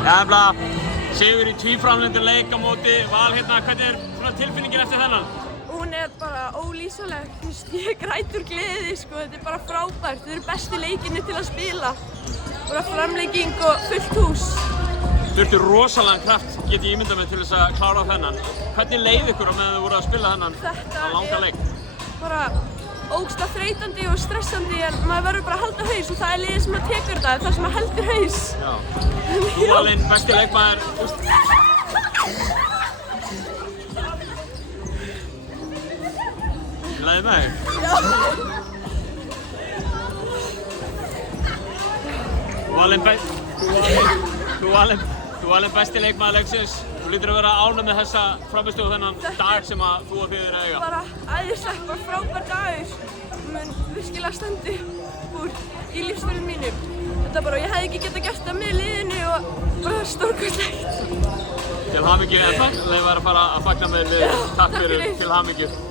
Jæfla, sigur í tvíframlengdum leik á móti Val hérna, hvernig svona tilfinningin eftir þennan? Hún bara ólýsanleg, ég græt úr gleði sko, þetta bara frábært, þetta bestu leikinni til að spila. Bara framlenging og fullt hús. Þurftu rosalega kraft, get ég ímyndað mig til þess að klára þennan. Hvernig leið ykkur á meðan þið voru að spila þennan langa leik? Bara ógeðslega þreytandi og stressandi en maður verður bara að halda haus og það liðið sem tekur þetta, það sem heldur haus. Já. Þú valinn besti leikmaður. Leið með þig? Já. Þú valinn besti leikmaður leiksins. Þú lítur að vera ánægð með þessa frammistöðu þennan dag sem að þú og þið eru að eiga. Bara æðislegt, bara frábær dagur. Mun virkilega standi úr í lífsferðum mínum. Þetta bara, ég hefði ekki getað gert það með liðinu og bara stórkostlegt. Til hamingju, en leyfa þér að fara að fagna með liðinu. Takk fyrir, til hamingju.